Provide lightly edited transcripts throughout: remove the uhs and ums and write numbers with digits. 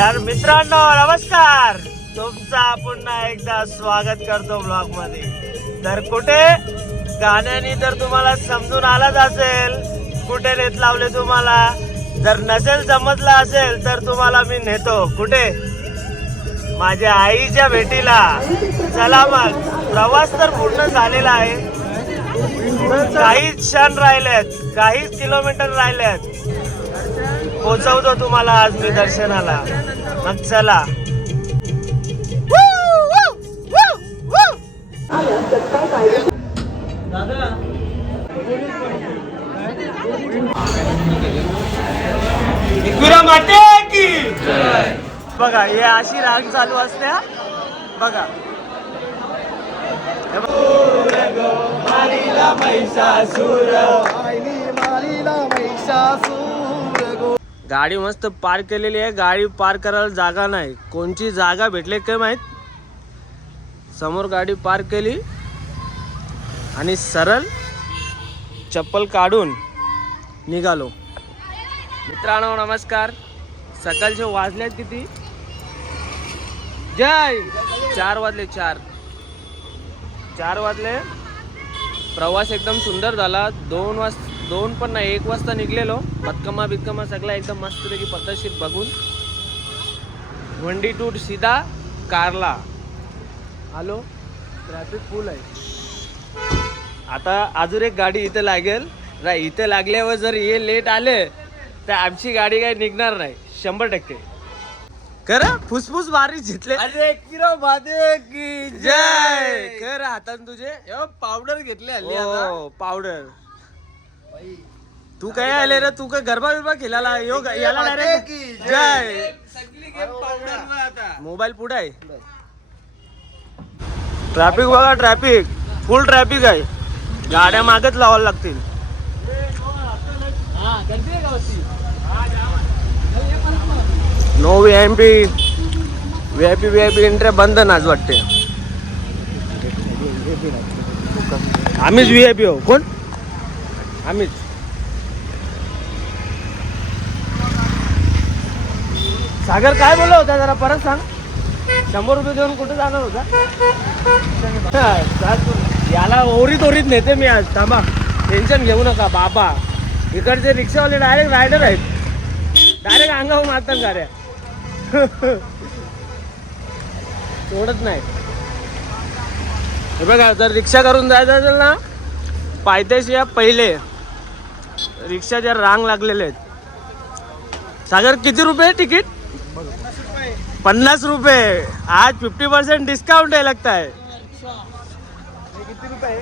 तर मित्रांनो नमस्कार, तुमचा पुन्हा एकदा स्वागत करतो ब्लॉग मध्ये. तर कुठे गाण्याने तर तुम्हाला समजून आलाच असेल कुठे नेत लावले तुम्हाला. जर नसेल समजला असेल तर तुम्हाला मी नेतो कुठे, माझ्या आईच्या भेटीला. चला मग, प्रवास तर पूर्ण झालेला आहे. काहीच क्षण राहिलेत, काहीच किलोमीटर राहिलेत. पोचवतो तुम्हाला आज मी दर्शनाला. मग चला. बघा हे अशी राग चालू असते बघा. गाडी मस्त पार्क केलेली आहे. गाडी पार्क करायला जागा नाही. कोणची जागा भेटले काय माहित. समोर गाडी पार्क केली आणि सरळ चप्पल काढून निघालो. मित्रांनो नमस्कार. सकाळचे वाजलेत किती, जय 4 वाजले. 4 वाजले. प्रवास एकदम सुंदर झाला. 2 पण नाही 1 वाजता निघलेलो. बितकमा सगळा एकदम मस्तपैकी पद्धतशीर बघून वंडी टूर सीधा कारला आलो. ट्रॅफिक फुल आहे. आता अजून एक गाडी इथे लागेल. इथे लागल्यावर जर हे लेट आले तर आमची गाडी काही निघणार नाही 100%. कर फुसफुस बारी जितले. अरे किरो बादे की जय. कर हातात तुझे पावडर घेतले हल्ली पावडर. तू काय आले रे, तू काय गरबा बिरबा खेळायला याला डायरेक्ट जय. सगळी गेम पावडर आता. मोबाईल पुढे आहे. ट्रॅफिक बघा, ट्रॅफिक फुल ट्रॅफिक आहे. गाड्या मागच लावायला लागतील. नो व्हीआयपी एंट्री बंद नाच वाटते. आम्हीच व्हीआयपी हो. कोण आम्हीच. सागर काय बोलला होता जरा परत सांग. 100 रुपये देऊन कुठे जाणार होता. याला ओरीत नेते मी आज. थांबा, टेन्शन घेऊ नका बाबा. इकडचे रिक्षावाले डायरेक्ट रायडर आहेत. डायरेक्ट अंगावर मारतात गाड्या. सोडत नाही. हे बघा, जर रिक्षा करून जायचं असेल ना पायथ्याशी या पहिले रिक्षाच्या रांग लागलेले आहेत. सागर किती रुपये तिकीट. 50 रुपये. आज 50% डिस्काउंट आहे लगता है. किती रुपये.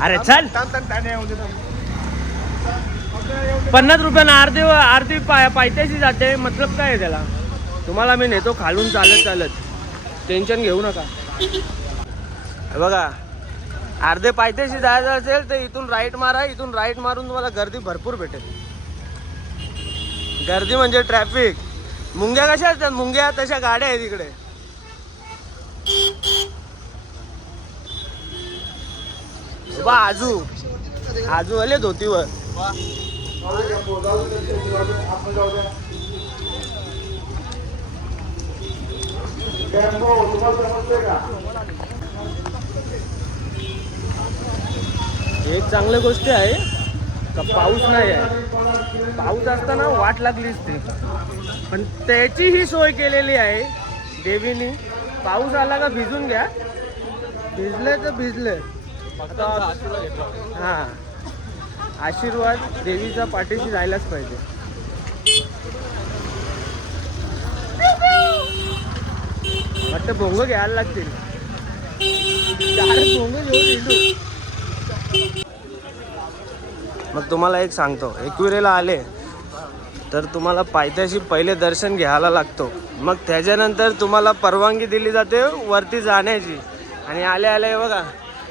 अरे चल, 50 रुपयानं अर्धी पायथ्याशी जाते. मतलब काय आहे त्याला. तुम्हाला मी नेतो खालून चालत. टेन्शन घेऊ नका. बघा, अर्धे पायथ्याशी जायचं असेल तर इथून राईट मारा. इथून राईट मारून तुम्हाला गर्दी भरपूर भेटेल. गर्दी म्हणजे ट्रॅफिक. मुंग्या कशा असतात, मुंग्या तशा गाड्या आहेत इकडे. आजू आले धोतीवर. हे चांगली गोष्ट आहे का पाऊस नाही आहे. पाऊस असताना वाट लागली असते, पण त्याची ही सोय केलेली आहे देवीनी. पाऊस आला का भिजून घ्या. भिजले तर भिजले. हा, आशीर्वाद देवीचा पाठीशी जायलाच पाहिजे. वाटतं भोंग घ्यायला लागतील. 4 भोंग घेऊन. मग तुम्हाला एक सांगतो, एकविरेला आले तर तुम्हाला पायथ्याशी पहिले दर्शन घ्यायला लागतो. मग त्याच्यानंतर तुम्हाला परवानगी दिली जाते वरती जाण्याची. आणि आले बघा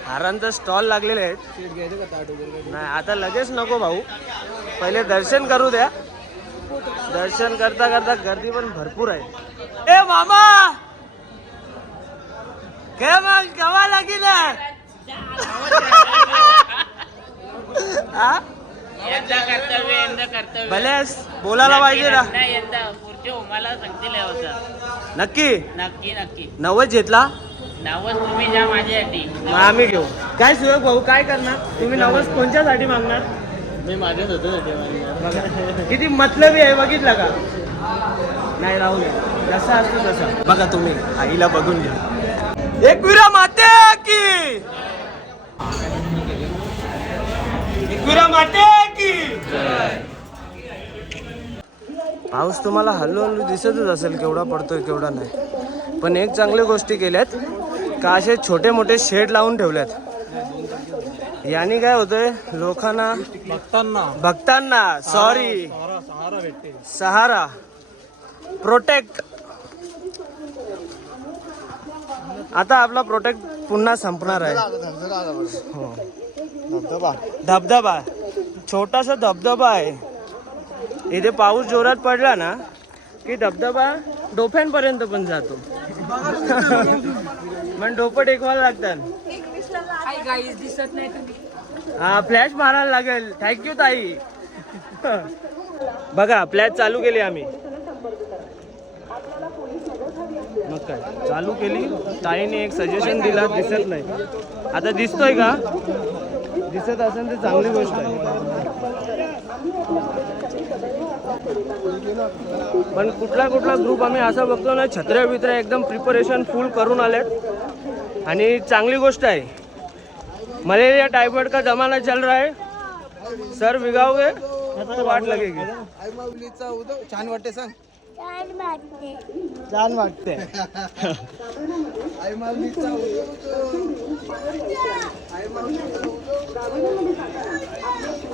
हारांचा स्टॉल लागलेले आहेत. नाही आता लगेच नको भाऊ, पहिले दर्शन करू द्या. दर्शन करता करता गर्दी पण भरपूर आहे. ए मामा काय मग केव्हा लागेल. यंदा कर्तव्य भलेस बोलायला पाहिजे ना. नाही यंदा पुढच्या मला सांगतील होता. नक्की नक्की 90 घेतला नावच तुम्ही जा माझ्यासाठी. मग आम्ही घेऊ. काय सुयोग भाऊ काय करणार तुम्ही 90 कोणच्यासाठी मागणार? मी माझ्याच होतो बघा किती मतलबी आहे बघितलं का. नाही राहू द्या जसा असतो तसा. बघा तुम्ही आईला बघून घ्या. एकविरा माते की एकविरा माते की. पाऊस तुम्हाला हळूहळू दिसतच असेल केवढा पडतोय केवढा नाही. पण एक चांगल्या गोष्टी केल्यात का असे छोटे मोठे शेड लावून ठेवल्यात. याने काय होतंय लोकांना भक्तांना सॉरी सहारा प्रोटेक्ट. आता आपला प्रोटेक्ट पुन्हा संपणार आहे. हो. धबधबा छोटासा धबधबा आहे इथे. पाऊस जोरात पडला ना की धबधबा डोफ्यांपर्यंत पण जातो. पण डोकं टेकवायला लागतात. हा फ्लॅश मारायला लागेल. थँक्यू ताई. बघा फ्लॅश चालू केली आम्ही. मग काय चालू केली. ताईने एक सजेशन दिला दिसत नाही. आता दिसतोय का? दिसत असेल तर चांगली गोष्ट आहे. पण कुठला ग्रुप आम्ही असा बघतो ना छत्र्या बित्र्या एकदम प्रिपरेशन फुल करून आलेत. आणि चांगली गोष्ट आहे. मलेरिया टाइफाइड का जमाना चल रहा है. सर भिगाओगे तो वाट लगेगी. छान वाटते सांग. छान वाटते.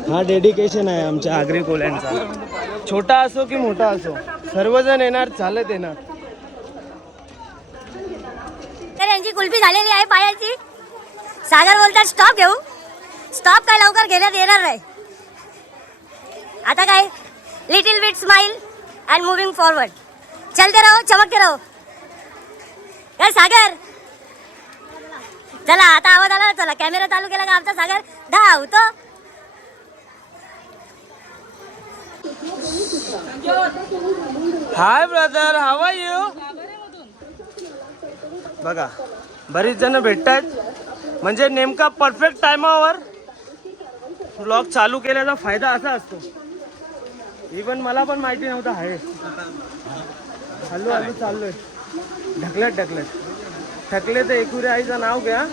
हा डेडिकेशन आहे आमच्या आगरी कोल्यांचा. छोटा असो की मोठा असो सर्वजण येणार चालत येणार. तर यांची कुल्फी झालेली आहे पायाची. सागर बोलतात स्टॉप घेऊ. स्टॉप काय लवकर घेण्यात येणार नाही. आता काय little bit smile and moving forward. चलते रहो चमकते रहो. काय सागर चला आता आवाज आला. चला कॅमेरा चालू केला का आमचा सागर धावतो. Hi brother how are you. बघा बरीच जण भेटतात म्हणजे नेमका परफेक्ट टायमावर व्लॉग चालू केल्याचा फायदा असा असतो. इवन मला पण माहिती नव्हतं आहे. हळू चाललोय ढकलत थकले तर एकविरा आईचं नाव घ्या.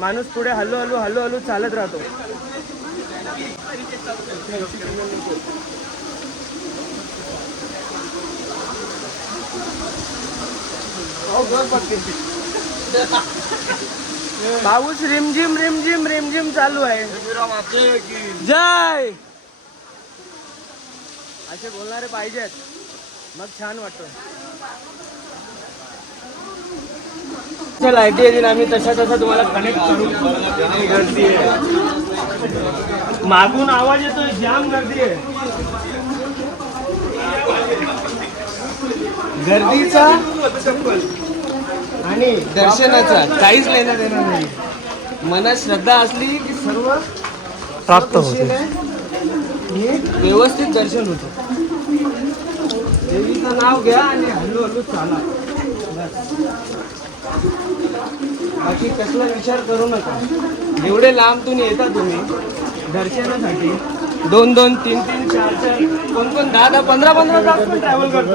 माणूस पुढे हळू चालत राहतो. पाऊस रिमझिम चालू आहे. जय असे बोलणारे पाहिजेत मग छान वाटतं. लाईटी येतील आम्ही तसा तुम्हाला कनेक्ट करू. गर्दी आहे मागून आवाज येतोय जाम गर्दी आहे. गर्दीचा आणि दर्शनाचा काहीच लेणं देणं नाही. मनात श्रद्धा असली की सर्व प्राप्त होते. व्यवस्थित दर्शन होतं. देवीचं नाव घ्या आणि हळू चाला. बाकी कसला विचार करू नका. एवढे लांबतून येता तुम्ही दर्शनासाठी 2-2, 3-3, 4-4 कोण 10-10, 15-15 तास पण ट्रॅव्हल करतो.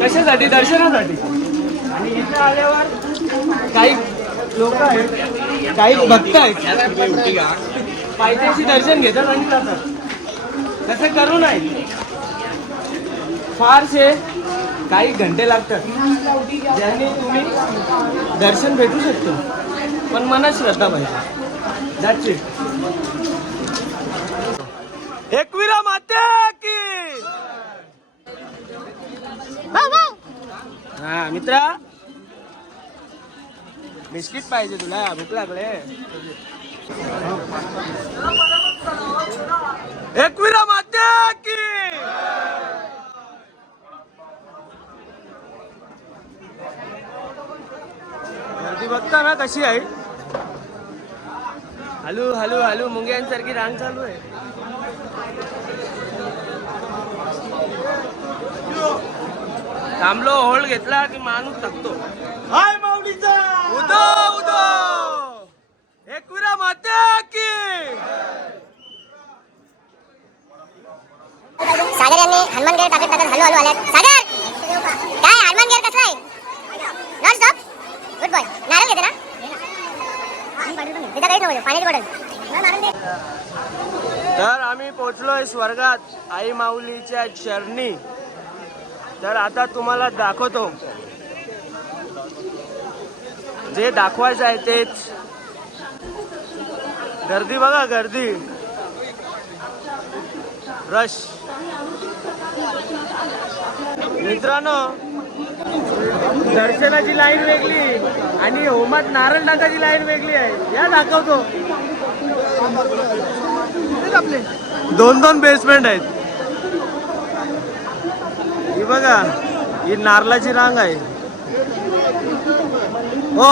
कशासाठी? दर्शनासाठी. आणि इथे आल्यावर काही लोक आहेत काही भक्त आहेत पायथ्याशी दर्शन घेतात आणि जातात. तसं करू नये. फारसे काही घंटे लागतात ज्याने तुम्ही दर्शन भेटू शकतो. पण मनात श्रद्धा पाहिजे. That's it. एकविरा माते की. हा मित्रा बिस्किट पाहिजे तुला भूक लागले. एकविरा माते की. गर्दी बघता ना कशी आहे. हलू मुंग्यांसारखी रांग चालू आहे. थांबलो होल्ड घेतला की माणूस थकतो. हाय माऊलीचा उदो उदो एकविरा माते की. सागर यांनी हनुमान गेअर टाकत टाकत हळू हळू आल्यात. सागर काय हनुमान गेअर कसला आहे? Non stop. Good boy. नारळ घेते ना? तिथं काहीच नको, पाण्याची बॉटल. तर आम्ही पोहोचलोय स्वर्गात आई माऊलीच्या चरणी. तर आता तुम्हाला दाखवतो जे दाखवायचं आहे तेच. गर्दी बघा, गर्दी, रश. मित्रांनो, दर्शनाची लाईन वेगळी आणि होमात नारळ टाकायची लाईन वेगळी आहे. या दाखवतो. दोन दोन बेसमेंट आहेत. ही बघा, ही नारळाची रांग आहे. ओ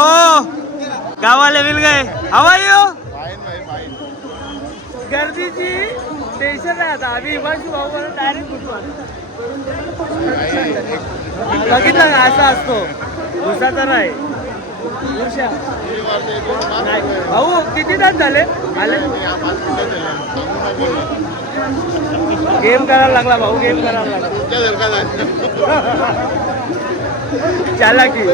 गावाला विल गए हवा येऊ. गर्दीची टेन्शन नाही आता. आम्ही हिमांशू भाऊ म्हणून डायरेक्ट उठतो. बघितलं का असा असतो, घुसाचा नाही. भाऊ किती तास झाले आले? गेम करायला लागला भाऊ, गेम करायला लागला. चला की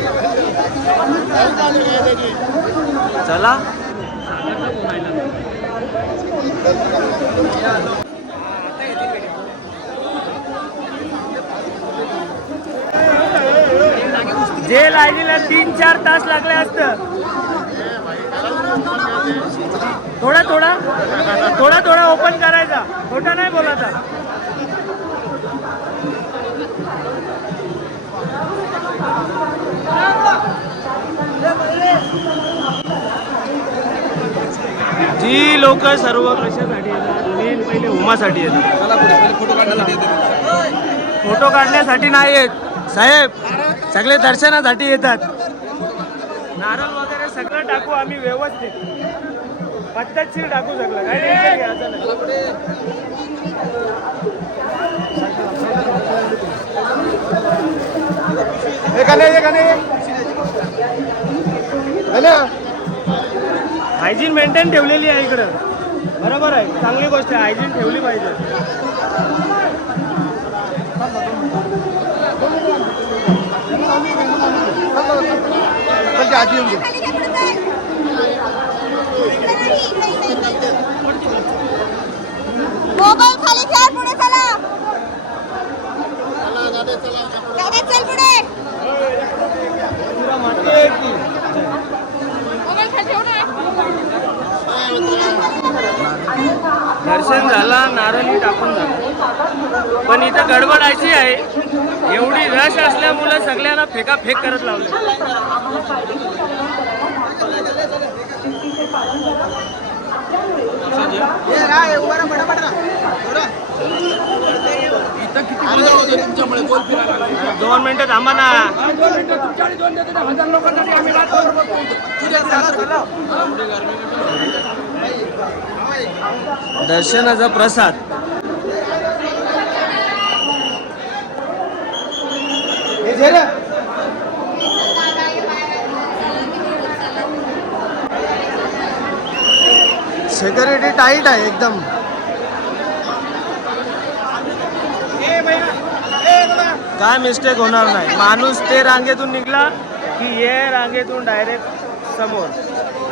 चला. जे लाईनीला 3-4 तास लागले असतं. थोडा थोडा थोडा थोडा ओपन करायचा, खोटा नाही बोलायचा. जी लोक सर्व कशासाठी येतात? मेन पहिले होमासाठी येतात. फोटो काढण्यासाठी नाही येत साहेब, सगळे दर्शनासाठी येतात. नारळ वगैरे सगळं टाकू आम्ही व्यवस्थित, पद्धतशीर टाकू सगळं. काय टेन्शन घ्यायचं नाही. हायजीन मेंटेन ठेवलेली आहे इकडं. बरोबर आहे, चांगली गोष्ट आहे. हायजीन ठेवली पाहिजे. मोबाईल खाली ठेव, पुढे चला. गाड्यात चल पुढे. मोबाईल खाली ठेव ना. दर्शन झाला, नारळी टाकून झाला. पण इथं गडबड अशी आहे, एवढी रश असल्यामुळे सगळ्यांना फेकाफेक करत लावले. दोन मिनिटं थांबा ना. दर्शनाचा प्रसाद. सिक्युरिटी टाईट आहे एकदम. काय मिस्टेक होणार नाही. माणूस ते रांगेतून निघला की ये रांगेतून डायरेक्ट समोर.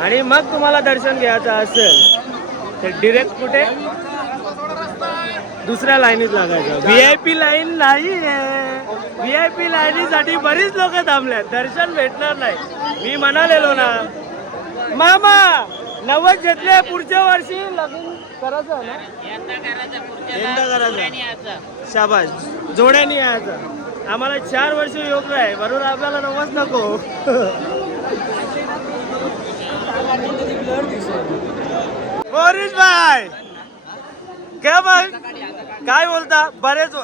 आणि मग तुम्हाला दर्शन घ्यायचं असेल तर डिरेक्ट कुठे? दुसऱ्या लाईनीत लागायचं. VIP लाईन नाही आहे. VIP लाईनीसाठी बरीच लोक थांबल्यात, दर्शन भेटणार नाही. मी म्हणालेलो ना मामा 90 घेतले, पुढच्या वर्षी लग्न करायचं ना. यंदा करायचं. शाबाश, जोड्याने यायचं. आम्हाला 4 वर्ष योग आहे, बरोबर. आपल्याला 90 नको. बोरिस भाई काय बोलता? बरेच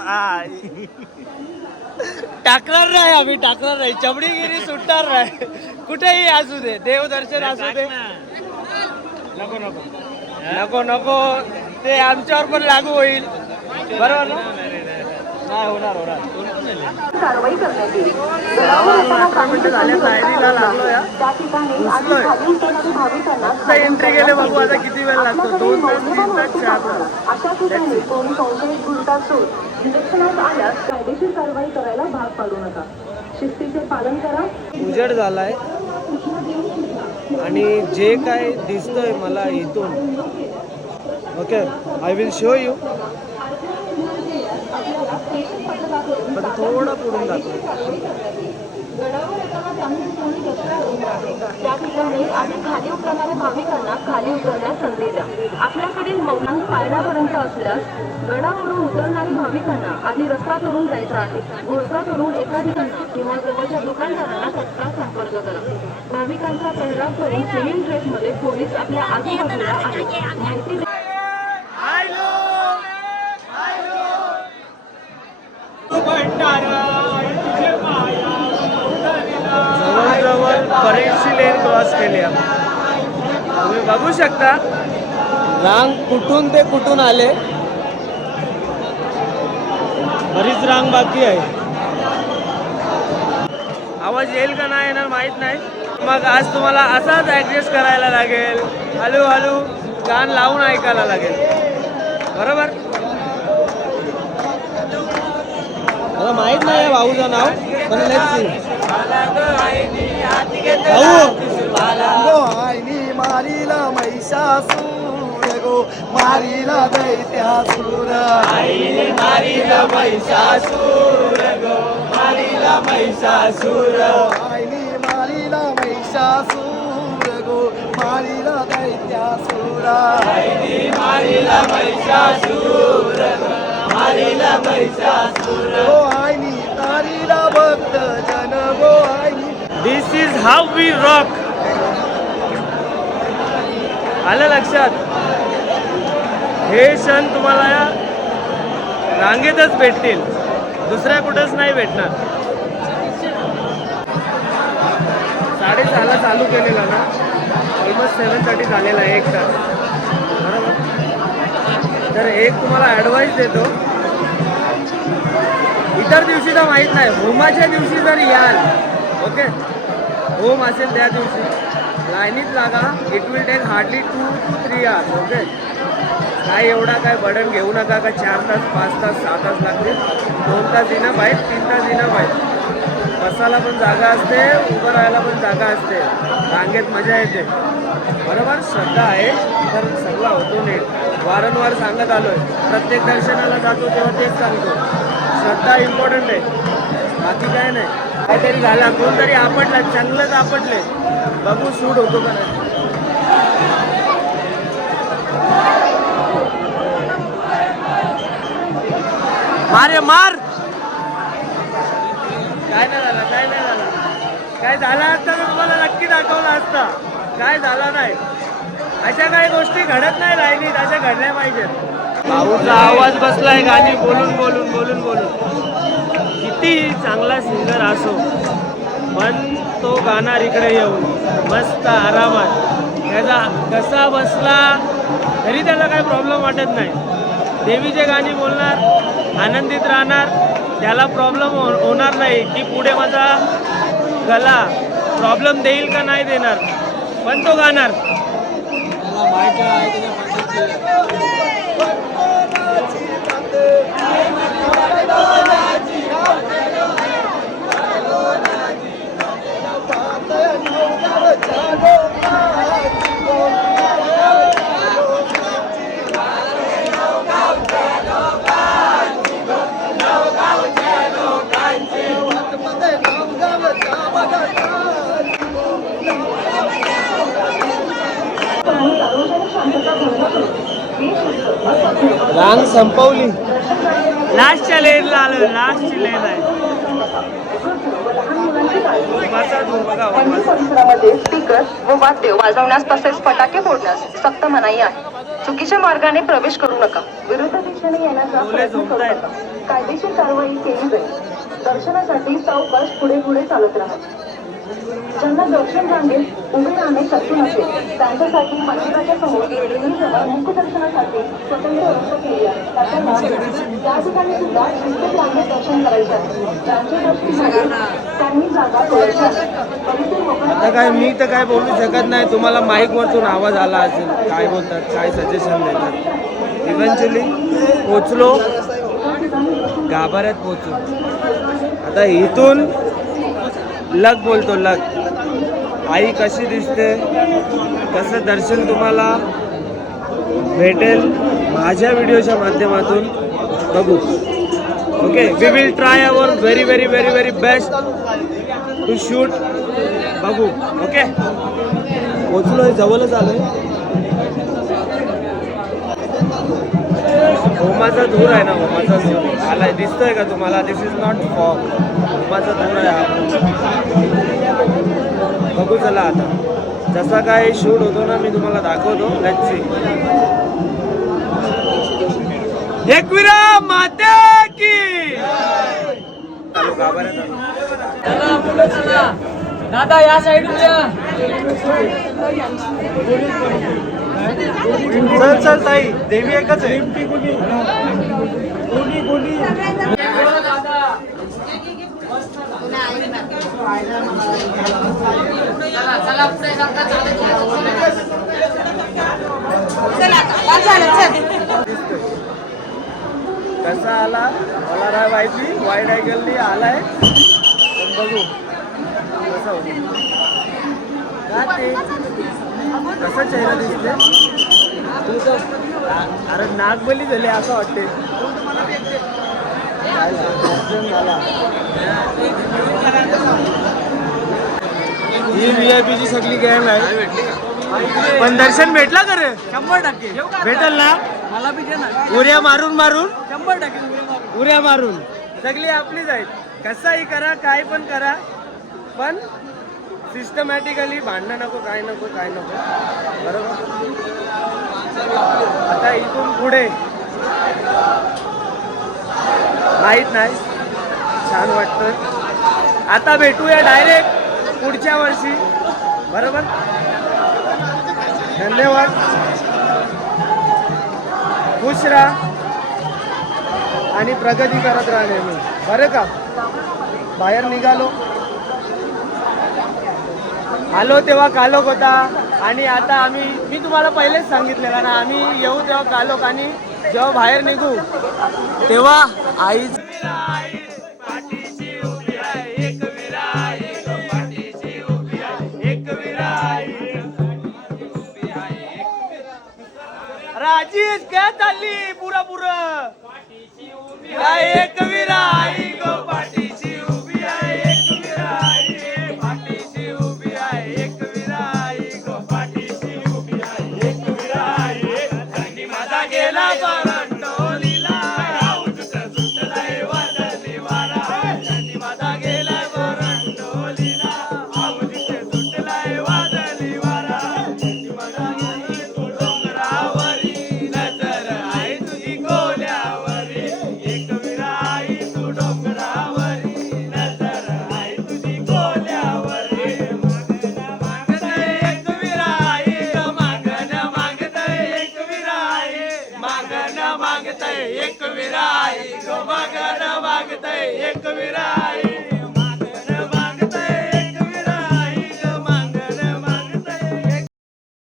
टाकणार नाही आम्ही, टाकणार नाही. चमडीगिरी सुटणार नाही. कुठेही असू दे, देवदर्शन असू दे. नको नको नको नको. ते आमच्यावर पण लागू होईल. बरोबर ना? नाही होणार होणार. कारवाई करण्यात येईल. 11 मिनिटं झाले, लाईनीला लागलो या. त्या ठिकाणी घुसलोय. खाली उतरणारी भाविकांना आता एंट्री गेले, बघू आता किती वेळ लागतो. 2 तास 3 तास 4 तास. अशा ठिकाणी कोणी संशयित गुंडा सोड निरीक्षणात आल्यास कायदेशीर कारवाई करायला भाग पाडू नका. शिस्तीचे पालन करा. उजेड झालाय आणि जे काय दिसतंय मला इथून, okay, I will show you. पण थोडं पुढून जातो. त्या ठिकाणी आधी खाली उतरणाऱ्या भाविकांना खाली उतरण्यास संधी द्या. आपल्याकडील मौलांग पायऱ्यापर्यंत असल्यास गडावरून उतरणाऱ्या भाविकांना आधी रस्ता करून जायचा आहे. घोषणा करून एका ठिकाणी किंवा जवळच्या दुकानदारांना तत्काळ संपर्क करा. भाविकांचा पेहराव करून सिव्हिल ड्रेसमध्ये पोलीस आपल्या आजूबाजूला आहेत. माहिती जवळजवळ बरीचशी लेन क्रॉस केली आपण. तुम्ही बघू शकता रांग कुठून ते कुठून आले. बरीच रांग बाकी आहे. आवाज येईल का नाही येणार माहित नाही. मग आज तुम्हाला असाच ऍडजस्ट करायला लागेल. हळूहळू कान लावून ऐकायला लागेल. बरोबर. मला माहित नाही भाऊचं नाव, पण आईनी मारीला महिषासूर गो, मारीला दैत्यासूर. आईनी मारीला महिषासूर गो, मारीला महिषासूर. आईनी मारीला महिषासूर गो, मारीला दैत्यासूर. आईनी मारीला महिषासूर गो, मारीला महिषासूर. गो आईनी तारीला भक्त जन गो आईनी. दिस इज हाऊ वी रॉक. आलं लक्षात. हे क्षण तुम्हाला या रांगेतच भेटतील, दुसऱ्या कुठंच नाही भेटणार. 6:30 चालू केलेला ना, ऑलमोस्ट 7:30 झालेला आहे, 1 तास. बरोबर. तर एक तुम्हाला ॲडवाईस देतो, इतर दिवशी तर माहीत नाही, होमाच्या दिवशी जर याल, ओके, होम असेल त्या दिवशी लाईनीत लागा. It will take hardly 2 to 3 hours. Okay. काय एवढा काय बर्डन घेऊ नका का 4 तास 5 तास 6 तास लागतील. 2 तास इनफ आहेत, 3 तास इनफ आहेत. बसायला पण जागा असते, उभं राहायला पण जागा असते. रांगेत मजा येते. बरोबर. श्रद्धा आहे तर सगळं होतो नीट. वारंवार सांगत आलोय, प्रत्येक दर्शनाला जातो तेव्हा तेच सांगतो, श्रद्धा इम्पॉर्टंट आहे, बाकी काय नाही. काहीतरी झाला, कोणतरी आपटला, चांगलंच आपटले, बघू शूट होतो का नाही. मार मार. काय नाही झाला, काय नाही झाला. काय झाला असता तर तुम्हाला नक्की दाखवला असता. काय झाला नाही. अशा काही गोष्टी घडत नाही राहिलीत, अशा घडल्या पाहिजेत. भाऊचा आवाज बसलाय गाणी बोलून बोलून बोलून बोलून. किती चांगला सिंगर असो, पण तो गाणार इकडे येऊन मस्त आरामात त्याचा कसा बसला तरी त्याला काही प्रॉब्लेम वाटत नाही. देवीचे गाणी बोलणार, आनंदित राहणार, त्याला प्रॉब्लेम होणार नाही की पुढे माझा गला प्रॉब्लेम देईल का नाही देणार, पण तो गाणार. रांग संपवली, लास्टच्या लेनला आलं. लास्टची लेन आहे. परिसरामध्ये स्पीकर व वाद्य वाजवण्यास तसेच फटाके फोडण्यास सक्त मनाई आहे. चुकीच्या मार्गाने प्रवेश करू नका. विरुद्ध दिशेने येण्याचा प्रयत्न करू नका. कायदेशीर कारवाई केली जाईल. दर्शनासाठी सावकाश पुढे पुढे चालत राहा. ज्यांना दर्शन रांगेत उभे राहणे शक्य नसेल त्यांच्यासाठी मंदिराच्या समोर देवीजवळ मुख्य दर्शनासाठी स्वतंत्र व्यवस्था केली आहे. त्याचा लाभ घ्या. या ठिकाणी सुद्धा शिस्त रांगेत दर्शन करायचे आहे. ज्यांच्या दृष्टीमध्ये त्यांनी जागा सोडायची आहे. परिसर मोकळा आता काय मी तर काय बोलू शकत नाही. तुम्हाला माईक वरतून आवाज आला असेल, काय बोलतात, काय सजेशन देतात. इव्हेंच्युअली पोचलो, गाभाऱ्यात पोचलो. आता इथून लग बोलतो लग. आई कशी दिसते, कसं दर्शन तुम्हाला भेटेल माझ्या व्हिडिओच्या माध्यमातून बघू. Okay, we will try our very very very very best to shoot. बघू. ओके, पोचलोय, जवळच आलोय. होमाचा धूर आहे ना, होमाचा धूर आलाय, दिसतोय का तुम्हाला? दिस इज नॉट फॉग, होमाचा धूर आहे हा. बघू चला आता जसा काय शूट होतो ना मी तुम्हाला दाखवतो. Let's see. एकविरा माते की चालू गाभाऱ्यात दादा या साईड चल चल ताई, देवी एकच आहे. कसा आला मला राय वायपी वाईट अँगलनी आलाय, पण बघू कसा होतो. का ते कसा चेहरा दिसते तू तर अरे नागबली झाली असं वाटते. झाला ही VIP ची सगळी गँग आहे. पण दर्शन भेटला का रे? 100% भेटल ना. मला बी ना उड्या मारून मारून 100% उड्या मारून सगळी आपलीच आहेत. कसाही करा, काय पण करा, पण सिस्टमॅटिकली भांडणं नको, काय नको काय नको. बरोबर. आता इथून पुढे माहीत नाही, छान वाटतं. आता भेटूया डायरेक्ट पुढच्या वर्षी. बरोबर. धन्यवाद. खुश राहा आणि प्रगती करत राहा नेहमी. बरं का. बाहेर निघालो, आलो तेव्हा कालोख होता आणि आता मी तुम्हाला पहिलेच सांगितलेलं ना, आम्ही येऊ तेव्हा कालोख आणि जेव्हा बाहेर निघू तेव्हा आई राजीच काय चालली पुरा पुरा एक विराई गो पाठीशी उभी आहे. एक विराई पाठीशी उभी आहे. एक विराई गो पाठीशी उभी आहे. एक विराई त्यांनी माझा गेला बरंडोलीला सुटलाय वादळी वारा. त्यांनी माझा गेला बरंडोलीला सुटलाय वादळी वारा. त्यांनी माझा गेला डोंगरावरी नजर आहे तुझी कोल्यावरी. एक विराई तू डोंगरावरी नजर आहे तुझी कोल्यावरी. मागतय एक विराई ग मागण मागतय एक विराई. मागण मागतय एक विराई ग मागण मागतय एक.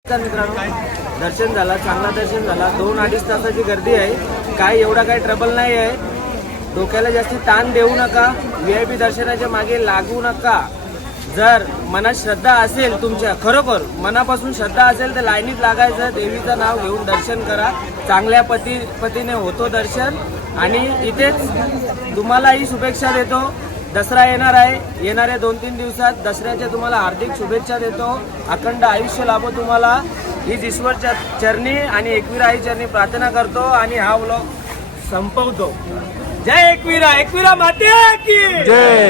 मित्रांनो, दर्शन झाला, चांगला दर्शन झाला. 2-2.5 तासाची गर्दी आहे. काय एवढा काही ट्रबल नाही आहे. डोक्याला जास्ती ताण देऊ नका. VIP दर्शनाच्या मागे लागू नका. जर मनात श्रद्धा असेल, तुमच्या खरोखर मनापासून श्रद्धा असेल तर लाईनीत लागायचं. देवीचं नाव घेऊन दर्शन करा. चांगल्या पतीने होतो दर्शन. आणि इथेच तुम्हालाही शुभेच्छा देतो. दसरा येणार आहे. येणाऱ्या 2-3 दिवसात दसऱ्याच्या तुम्हाला हार्दिक शुभेच्छा देतो. अखंड आयुष्य लाभो तुम्हाला. हीच ईश्वर चरणी आणि एकविरा आई चरणी प्रार्थना करतो आणि हा व्लॉग संपवतो. जय एकविरा. एकविरा माते की जय.